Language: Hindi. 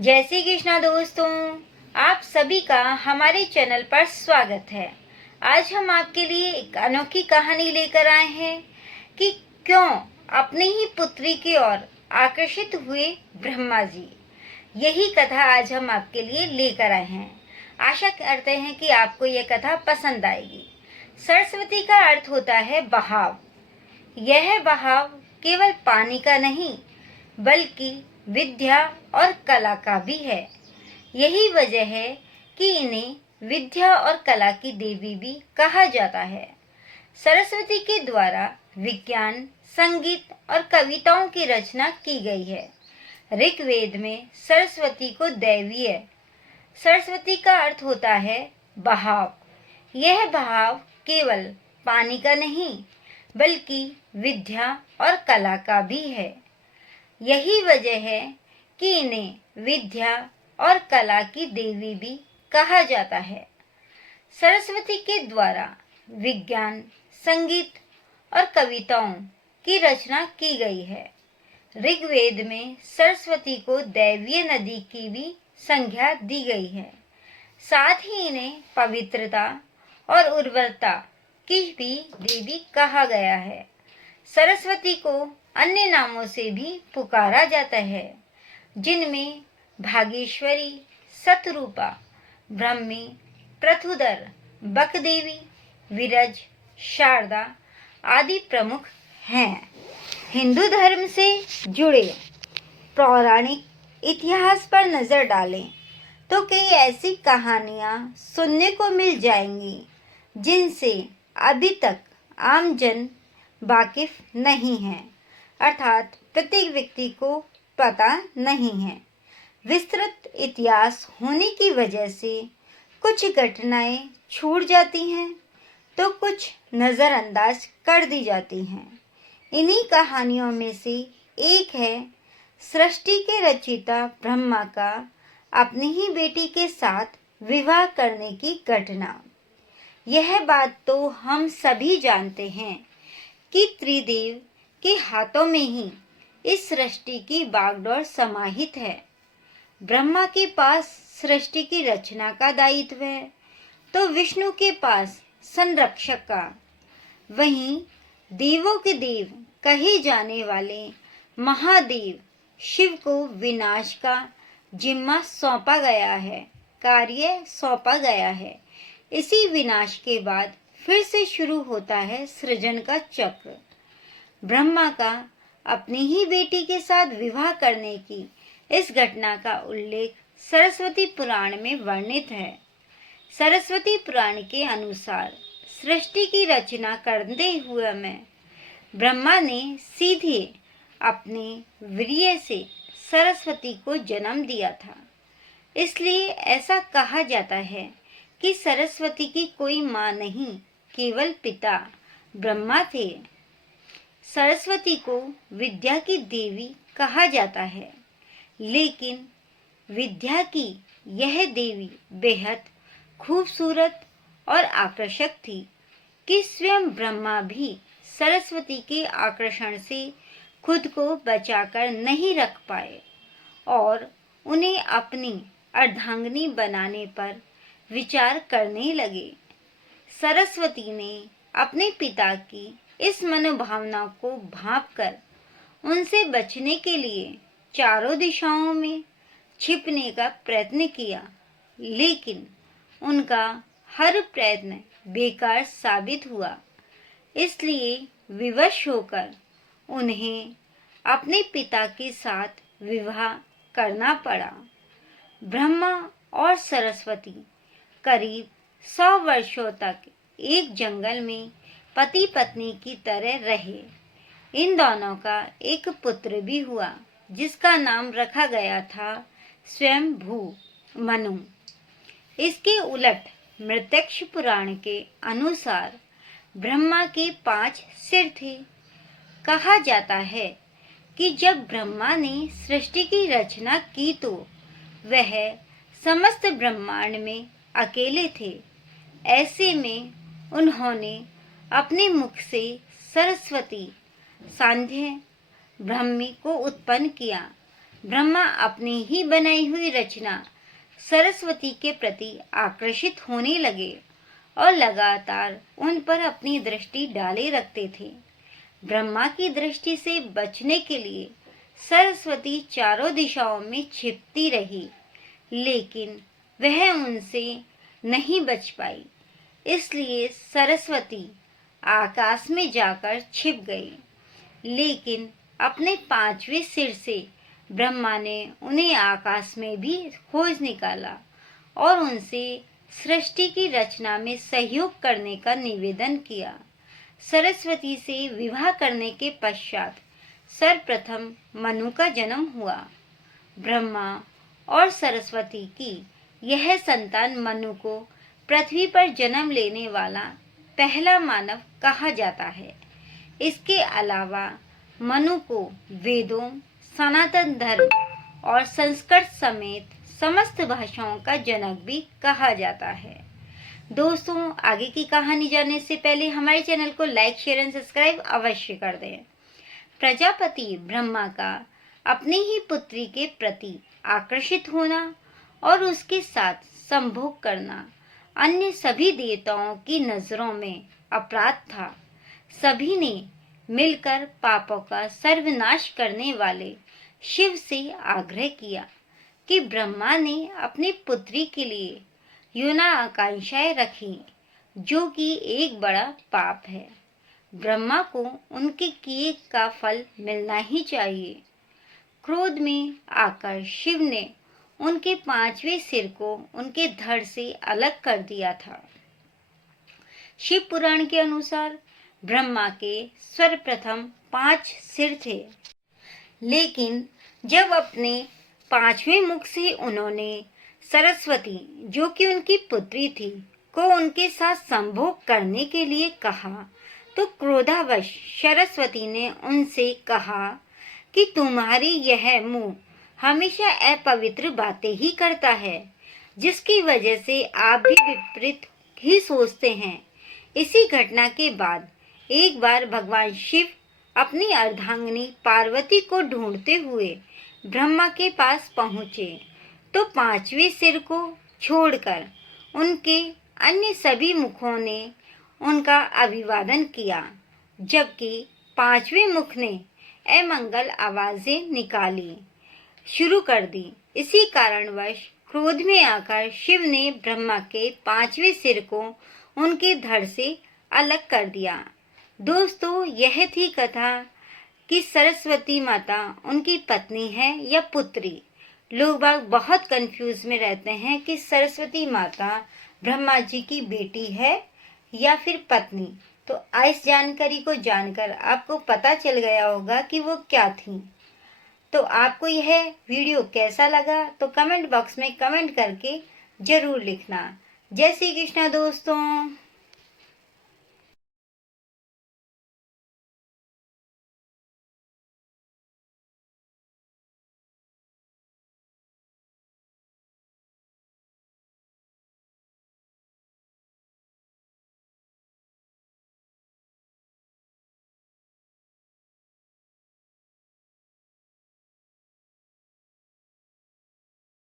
जय श्री कृष्णा दोस्तों, आप सभी का हमारे चैनल पर स्वागत है। आज हम आपके लिए एक अनोखी कहानी लेकर आए हैं कि क्यों अपनी ही पुत्री की ओर आकर्षित हुए ब्रह्मा जी। यही कथा आज हम आपके लिए लेकर आए हैं। आशा करते हैं कि आपको यह कथा पसंद आएगी। सरस्वती का अर्थ होता है बहाव। यह बहाव केवल पानी का नहीं बल्कि विद्या और कला का भी है। यही वजह है कि इन्हें विद्या और कला की देवी भी कहा जाता है। सरस्वती के द्वारा विज्ञान, संगीत और कविताओं की रचना की गई है। ऋग्वेद में सरस्वती को दैवीय सरस्वती का अर्थ होता है बहाव। यह बहाव केवल पानी का नहीं बल्कि विद्या और कला का भी है। यही वजह है कि इन्हें विद्या और कला की देवी भी कहा जाता है। सरस्वती के द्वारा विज्ञान, संगीत और कविताओं की रचना की गई है। ऋग्वेद में सरस्वती को दैवीय नदी की भी संज्ञा दी गई है। साथ ही इन्हें पवित्रता और उर्वरता की भी देवी कहा गया है। सरस्वती को अन्य नामों से भी पुकारा जाता है, जिनमें भागेश्वरी, शतरूपा, ब्रह्मी, पृथुदर, बकदेवी, विरज, शारदा आदि प्रमुख हैं। हिंदू धर्म से जुड़े पौराणिक इतिहास पर नजर डालें तो कई ऐसी कहानियां सुनने को मिल जाएंगी जिनसे अभी तक आम जन वाकिफ नहीं है, अर्थात प्रत्येक व्यक्ति को पता नहीं है। विस्तृत इतिहास होने की वजह से कुछ घटनाएं छूट जाती हैं तो कुछ नज़रअंदाज कर दी जाती हैं। इन्हीं कहानियों में से एक है सृष्टि के रचयिता ब्रह्मा का अपनी ही बेटी के साथ विवाह करने की घटना। यह बात तो हम सभी जानते हैं कि त्रिदेव के हाथों में ही इस सृष्टि की बागडोर समाहित है। ब्रह्मा के पास सृष्टि की रचना का दायित्व है तो विष्णु के पास संरक्षक का। वहीं देवों के देव कहे जाने वाले महादेव शिव को विनाश का जिम्मा सौंपा गया है, कार्य सौंपा गया है। इसी विनाश के बाद फिर से शुरू होता है सृजन का चक्र। ब्रह्मा का अपनी ही बेटी के साथ विवाह करने की इस घटना का उल्लेख सरस्वती पुराण में वर्णित है। सरस्वती पुराण के अनुसार सृष्टि की रचना करते हुए में ब्रह्मा ने सीधे अपने वीर्य से सरस्वती को जन्म दिया था। इसलिए ऐसा कहा जाता है कि सरस्वती की कोई माँ नहीं, केवल पिता ब्रह्मा थे। सरस्वती को विद्या की देवी कहा जाता है, लेकिन विद्या की यह देवी बेहद खूबसूरत और आकर्षक थी कि स्वयं ब्रह्मा भी सरस्वती के आकर्षण से खुद को बचाकर नहीं रख पाए और उन्हें अपनी अर्धांगिनी बनाने पर विचार करने लगे। सरस्वती ने अपने पिता की इस मनोभावना को भांपकर उनसे बचने के लिए चारों दिशाओं में छिपने का प्रयत्न किया, लेकिन उनका हर प्रयत्न बेकार साबित हुआ। इसलिए विवश होकर उन्हें अपने पिता के साथ विवाह करना पड़ा। ब्रह्मा और सरस्वती करीब 100 वर्षों तक एक जंगल में पति पत्नी की तरह रहे। इन दोनों का एक पुत्र भी हुआ जिसका नाम रखा गया था स्वयंभू मनु। इसके उलट मृतक्ष पुराण के अनुसार ब्रह्मा के 5 सिर थे। कहा जाता है कि जब ब्रह्मा ने सृष्टि की रचना की तो वह समस्त ब्रह्मांड में अकेले थे। ऐसे में उन्होंने अपने मुख से सरस्वती, सांध्य, ब्रह्मी को उत्पन्न किया। ब्रह्मा अपनी ही बनाई हुई रचना सरस्वती के प्रति आकर्षित होने लगे और लगातार उन पर अपनी दृष्टि डाले रखते थे। ब्रह्मा की दृष्टि से बचने के लिए सरस्वती चारों दिशाओं में छिपती रही, लेकिन वह उनसे नहीं बच पाई। इसलिए सरस्वती आकाश में जाकर छिप गई। लेकिन अपने 5वें सिर से ब्रह्मा ने उन्हें आकाश में भी खोज निकाला और उनसे सृष्टि की रचना में सहयोग करने का निवेदन किया। सरस्वती से विवाह करने के पश्चात सर्वप्रथम मनु का जन्म हुआ। ब्रह्मा और सरस्वती की यह संतान मनु को पृथ्वी पर जन्म लेने वाला पहला मानव कहा जाता है। इसके अलावा मनु को वेदों, सनातन धर्म और संस्कृत समेत समस्त भाषाओं का जनक भी कहा जाता है। दोस्तों, आगे की कहानी जानने से पहले हमारे चैनल को लाइक, शेयर एंड सब्सक्राइब अवश्य कर दें। प्रजापति ब्रह्मा का अपनी ही पुत्री के प्रति आकर्षित होना और उसके साथ संभोग करना अन्य सभी देवताओं की नजरों में अपराध था। सभी ने मिलकर पापों का सर्वनाश करने वाले शिव से आग्रह किया कि ब्रह्मा ने अपनी पुत्री के लिए यौन आकांक्षाएं रखी, जो कि एक बड़ा पाप है। ब्रह्मा को उनके किए का फल मिलना ही चाहिए। क्रोध में आकर शिव ने उनके 5वें सिर को उनके धड़ से अलग कर दिया था। शिव पुराण के अनुसार ब्रह्मा के सर्वप्रथम 5 सिर थे, लेकिन जब अपने 5वें मुख से उन्होंने सरस्वती, जो कि उनकी पुत्री थी, को उनके साथ संभोग करने के लिए कहा, तो क्रोधावश सरस्वती ने उनसे कहा कि तुम्हारी यह मुंह हमेशा अपवित्र बातें ही करता है, जिसकी वजह से आप भी विपरीत ही सोचते हैं। इसी घटना के बाद एक बार भगवान शिव अपनी अर्धांगिनी पार्वती को ढूंढते हुए ब्रह्मा के पास पहुँचे, तो 5वें सिर को छोड़कर उनके अन्य सभी मुखों ने उनका अभिवादन किया, जबकि 5वें मुख ने अमंगल आवाजें निकाली शुरू कर दी। इसी कारणवश क्रोध में आकर शिव ने ब्रह्मा के 5वें सिर को उनके धड़ से अलग कर दिया। दोस्तों, यह थी कथा कि सरस्वती माता उनकी पत्नी है या पुत्री। लोग बाग बहुत कंफ्यूज में रहते हैं कि सरस्वती माता ब्रह्मा जी की बेटी है या फिर पत्नी। तो इस जानकारी को जानकर आपको पता चल गया होगा कि वो क्या थी। तो आपको यह वीडियो कैसा लगा तो कमेंट बॉक्स में कमेंट करके जरूर लिखना। जय श्री कृष्णा दोस्तों।